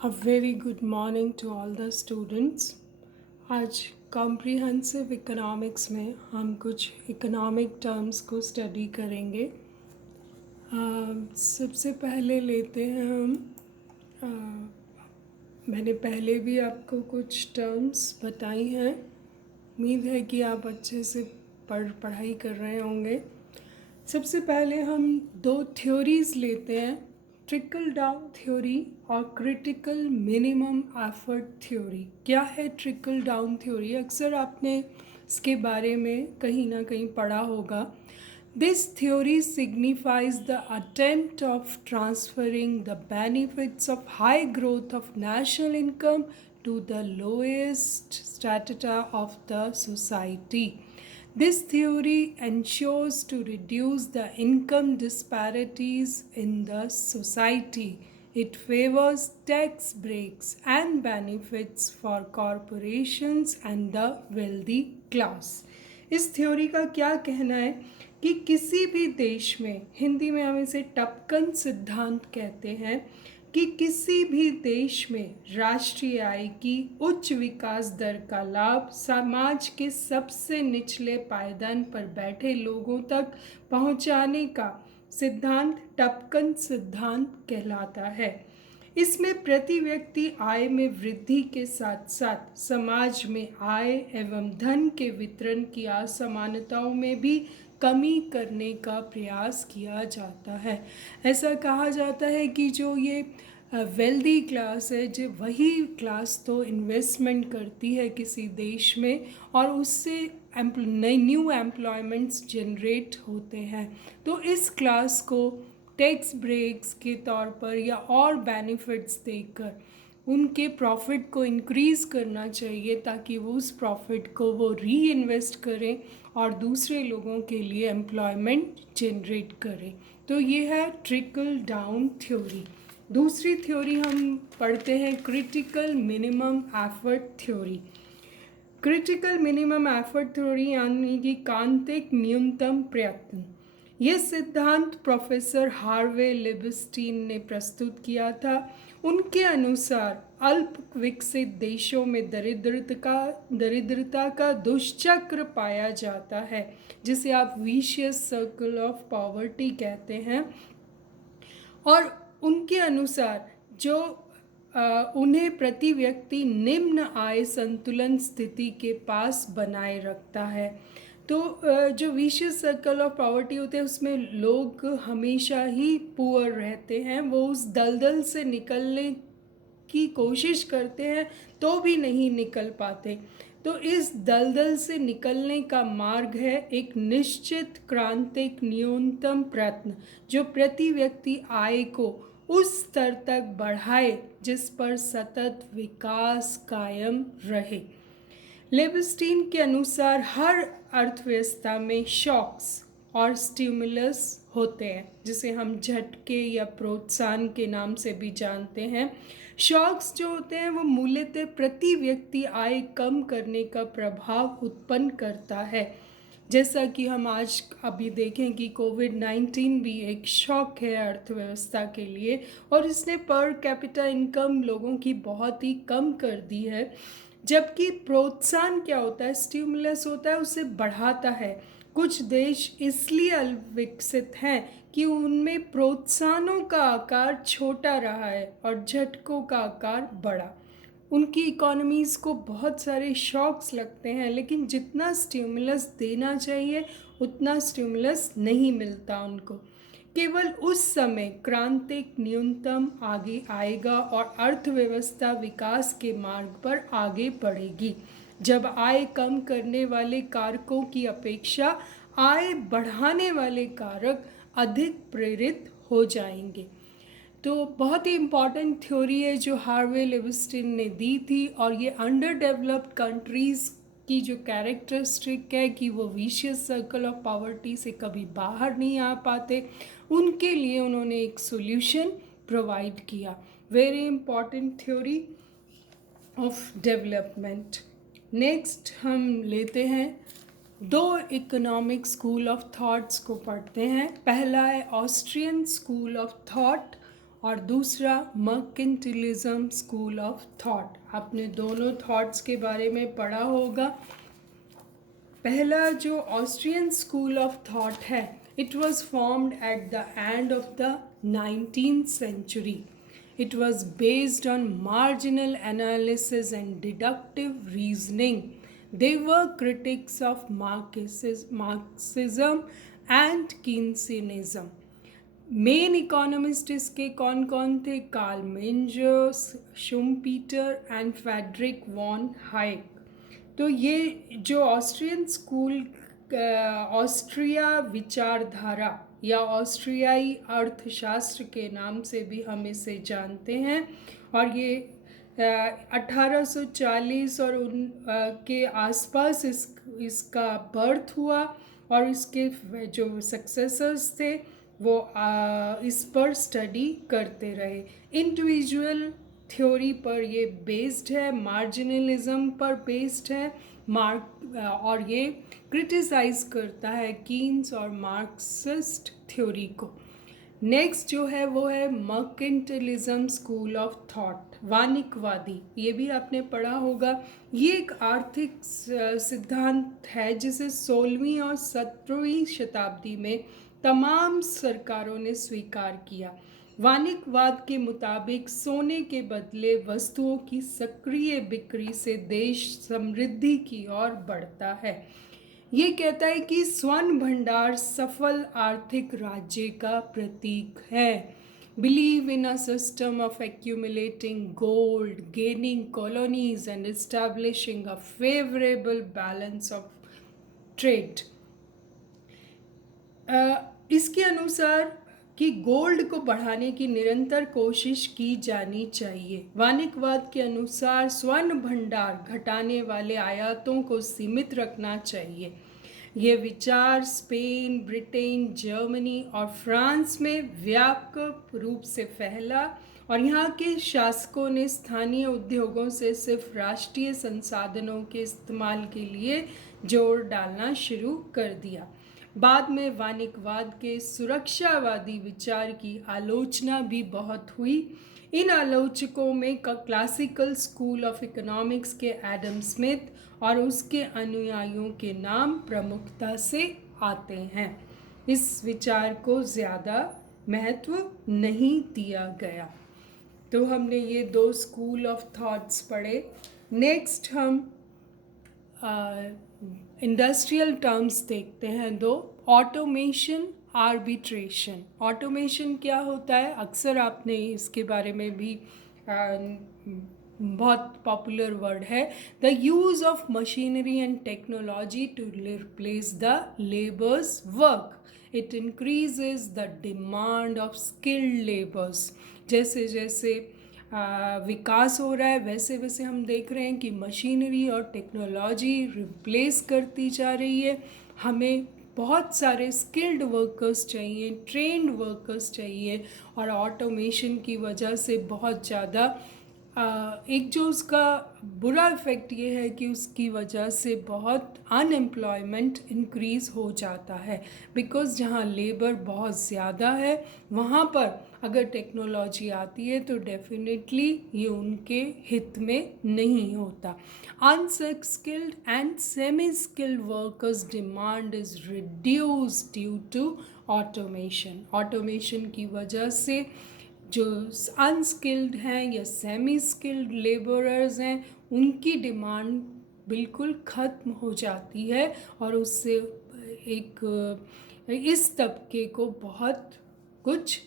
A very good morning to all the students. आज comprehensive economics में हम कुछ इकोनॉमिक टर्म्स को स्टडी करेंगे। सबसे पहले लेते हैं हम मैंने पहले भी आपको कुछ टर्म्स बताई हैं। उम्मीद है कि आप अच्छे से पढ़ाई कर रहे होंगे। सबसे पहले हम दो थ्योरीज़ लेते हैं, ट्रिकल डाउन थ्योरी और क्रिटिकल मिनिमम एफर्ट थ्योरी। क्या है ट्रिकल डाउन थ्योरी? अक्सर आपने इसके बारे में कहीं ना कहीं पढ़ा होगा। This theory signifies the attempt of transferring the benefits of high growth of national income to the lowest strata of the society. This theory ensures to reduce the income disparities in the society. It favors tax breaks and benefits for corporations and the wealthy class. इस theory का क्या कहना है कि किसी भी देश में, हिंदी में हम इसे टपकन सिद्धांत कहते हैं, कि किसी भी देश में राष्ट्रीय आय की उच्च विकास दर का लाभ समाज के सबसे निचले पायदान पर बैठे लोगों तक पहुंचाने का सिद्धांत टपकन सिद्धांत कहलाता है। इसमें प्रति व्यक्ति आय में वृद्धि के साथ साथ समाज में आय एवं धन के वितरण की असमानताओं में भी कमी करने का प्रयास किया जाता है। ऐसा कहा जाता है कि जो ये वेल्दी क्लास है, जो वही क्लास तो इन्वेस्टमेंट करती है किसी देश में और उससे न्यू एम्प्लॉयमेंट्स जनरेट होते हैं। तो इस क्लास को टैक्स ब्रेक्स के तौर पर या और बेनिफिट्स देकर उनके प्रॉफिट को इंक्रीज़ करना चाहिए ताकि वो उस प्रॉफिट को वो री इन्वेस्ट करें और दूसरे लोगों के लिए एम्प्लॉयमेंट जनरेट करें। तो ये है ट्रिकल डाउन थ्योरी। दूसरी थ्योरी हम पढ़ते हैं critical minimum effort theory. Critical minimum effort theory यानी कि कांतिक न्यूनतम प्रयत्न। यह सिद्धांत प्रोफेसर हार्वे लिबस्टीन ने प्रस्तुत किया था। उनके अनुसार अल्प विकसित देशों में दरिद्रता का दुष्चक्र पाया जाता है, जिसे आप विशियस सर्कल ऑफ पॉवर्टी कहते हैं। और उनके अनुसार जो उन्हें प्रति व्यक्ति निम्न आय संतुलन स्थिति के पास बनाए रखता है। तो जो विशियस सर्कल ऑफ पॉवर्टी होते हैं उसमें लोग हमेशा ही पुअर रहते हैं, वो उस दलदल से निकलने की कोशिश करते हैं तो भी नहीं निकल पाते। तो इस दलदल से निकलने का मार्ग है एक निश्चित क्रांतिक न्यूनतम प्रयत्न, जो प्रति व्यक्ति आय को उस स्तर तक बढ़ाए जिस पर सतत विकास कायम रहे। लेबस्टीन के अनुसार हर अर्थव्यवस्था में शॉक्स और स्टिमुलस होते हैं, जिसे हम झटके या प्रोत्साहन के नाम से भी जानते हैं। शॉक्स जो होते हैं वो मूलतः प्रति व्यक्ति आय कम करने का प्रभाव उत्पन्न करता है। जैसा कि हम आज अभी देखें कि कोविड-19 भी एक शॉक है अर्थव्यवस्था के लिए और इसने पर कैपिटा इनकम लोगों की बहुत ही कम कर दी है। जबकि प्रोत्साहन क्या होता है, स्टिमुलस होता है, उसे बढ़ाता है। कुछ देश इसलिए अविकसित हैं कि उनमें प्रोत्साहनों का आकार छोटा रहा है और झटकों का आकार बड़ा। उनकी इकोनॉमीज़ को बहुत सारे शॉक्स लगते हैं, लेकिन जितना स्टिमुलस देना चाहिए उतना स्टिमुलस नहीं मिलता उनको। केवल उस समय क्रांतिक न्यूनतम आगे आएगा और अर्थव्यवस्था विकास के मार्ग पर आगे बढ़ेगी, जब आय कम करने वाले कारकों की अपेक्षा आय बढ़ाने वाले कारक अधिक प्रेरित हो जाएंगे। तो बहुत ही इम्पॉर्टेंट थ्योरी है जो हार्वे लिबस्टीन ने दी थी, और ये अंडर डेवलप्ड कंट्रीज़ की जो कैरेक्टरिस्टिक है कि वो विशियस सर्कल ऑफ पॉवर्टी से कभी बाहर नहीं आ पाते, उनके लिए उन्होंने एक सॉल्यूशन प्रोवाइड किया। Very important theory of development. Next हम लेते हैं दो इकोनॉमिक स्कूल ऑफ थॉट्स को पढ़ते हैं। पहला है ऑस्ट्रियन स्कूल ऑफ थॉट और दूसरा मर्केंटिलिज्म स्कूल ऑफ थॉट। आपने दोनों थॉट्स के बारे में पढ़ा होगा। पहला जो ऑस्ट्रियन स्कूल ऑफ थॉट है, it was formed at the end of the 19th century. It was based on marginal analysis and deductive reasoning. They were critics of Marxism and Keynesianism. Main economist इसके कौन कौन थे? Karl Menger, Schumpeter and Friedrich von Hayek. तो ये जो Austrian school, Austria विचारधारा या ऑस्ट्रियाई अर्थशास्त्र के नाम से भी हम इसे जानते हैं, और ये 1840 और उन के आसपास इसका बर्थ हुआ, और इसके जो सक्सेसर्स थे वो इस पर स्टडी करते रहे। इंडिविजुअल थ्योरी पर ये बेस्ड है, मार्जिनलिज्म पर बेस्ड है, और ये क्रिटिसाइज करता है कीन्स और मार्क्सिस्ट थ्योरी को। नेक्स्ट जो है वो है मर्केंटिलिज्म स्कूल ऑफ थॉट, वानिकवादी। ये भी आपने पढ़ा होगा। ये एक आर्थिक सिद्धांत है जिसे 16वीं और 17वीं शताब्दी में तमाम सरकारों ने स्वीकार किया। वानिकवाद के मुताबिक सोने के बदले वस्तुओं की सक्रिय बिक्री से देश समृद्धि की ओर बढ़ता है। ये कहता है कि स्वर्ण भंडार सफल आर्थिक राज्य का प्रतीक है। Believe in a system of accumulating gold, gaining colonies and establishing a favorable balance of trade. इसके अनुसार कि गोल्ड को बढ़ाने की निरंतर कोशिश की जानी चाहिए। वानिकवाद के अनुसार स्वर्ण भंडार घटाने वाले आयातों को सीमित रखना चाहिए। ये विचार स्पेन, ब्रिटेन, जर्मनी और फ्रांस में व्यापक रूप से फैला, और यहाँ के शासकों ने स्थानीय उद्योगों से सिर्फ राष्ट्रीय संसाधनों के इस्तेमाल के लिए जोर डालना शुरू कर दिया। बाद में वानिकवाद के सुरक्षावादी विचार की आलोचना भी बहुत हुई। इन आलोचकों में क्लासिकल स्कूल ऑफ इकोनॉमिक्स के एडम स्मिथ और उसके अनुयायियों के नाम प्रमुखता से आते हैं। इस विचार को ज़्यादा महत्व नहीं दिया गया। तो हमने ये दो स्कूल ऑफ थॉट्स पढ़े। नेक्स्ट हम इंडस्ट्रियल टर्म्स देखते हैं दो। Automation, arbitration. ऑटोमेशन क्या होता है? अक्सर आपने इसके बारे में भी बहुत पॉपुलर वर्ड है। The use of machinery and technology to replace the labours work. It increases the demand of skilled labours. जैसे जैसे विकास हो रहा है वैसे वैसे हम देख रहे हैं कि मशीनरी और टेक्नोलॉजी रिप्लेस करती जा रही है। हमें बहुत सारे स्किल्ड वर्कर्स चाहिए, ट्रेंड वर्कर्स चाहिए, और ऑटोमेशन की वजह से बहुत ज़्यादा एक जो उसका बुरा इफ़ेक्ट ये है कि उसकी वजह से बहुत अनएम्प्लॉयमेंट इंक्रीज़ हो जाता है। बिकॉज़ जहाँ लेबर बहुत ज़्यादा है वहाँ पर अगर टेक्नोलॉजी आती है तो डेफिनेटली ये उनके हित में नहीं होता। Unskilled and semi skilled workers demand is reduced due to automation. Automation की वजह से जो अनस्किल्ड हैं या सेमी स्किल्ड लेबरर्स हैं उनकी डिमांड बिल्कुल ख़त्म हो जाती है, और उससे एक इस तबके को बहुत कुछ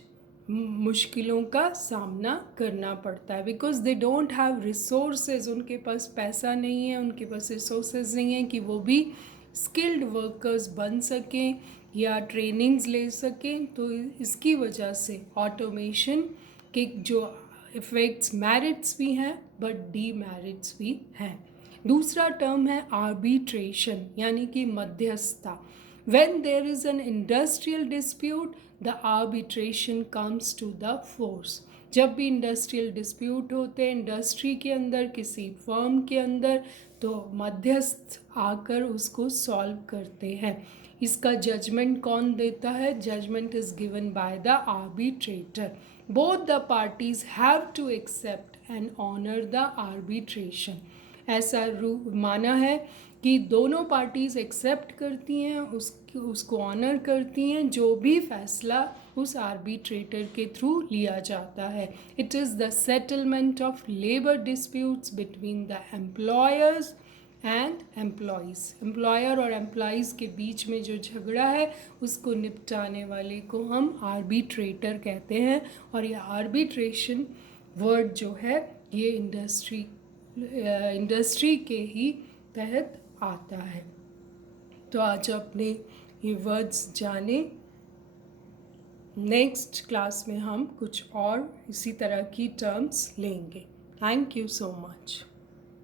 मुश्किलों का सामना करना पड़ता है। Because they don't have resources. उनके पास पैसा नहीं है, उनके पास रिसोर्सेज नहीं है कि वो भी स्किल्ड वर्कर्स बन सकें या ट्रेनिंग्स ले सकें। तो इसकी वजह से ऑटोमेशन के जो इफ़ेक्ट्स मेरिट्स भी हैं बट डीमेरिट्स भी हैं। दूसरा टर्म है आर्बिट्रेशन, यानी कि मध्यस्थता। When there is an industrial dispute the arbitration comes to the force. जब भी इंडस्ट्रियल डिस्प्यूट होते हैं इंडस्ट्री के अंदर, किसी फर्म के अंदर, तो मध्यस्थ आकर उसको सॉल्व करते हैं। इसका जजमेंट कौन देता है? Judgement is given by the arbitrator. both the parties have to accept and honor the arbitration. ऐसा माना है कि दोनों पार्टीज़ एक्सेप्ट करती हैं, उसको ऑनर करती हैं जो भी फैसला उस आर्बिट्रेटर के थ्रू लिया जाता है. It is the settlement of labour disputes between the employers and employees. Employer और एम्प्लॉयज़ के बीच में जो झगड़ा है उसको निपटाने वाले को हम आर्बिट्रेटर कहते हैं. और ये आर्बिट्रेशन वर्ड जो है ये इंडस्ट्री के ही तहत आता है. तो आज अपने ये वर्ड्स जाने. नेक्स्ट क्लास में हम कुछ और इसी तरह की टर्म्स लेंगे. Thank you so much.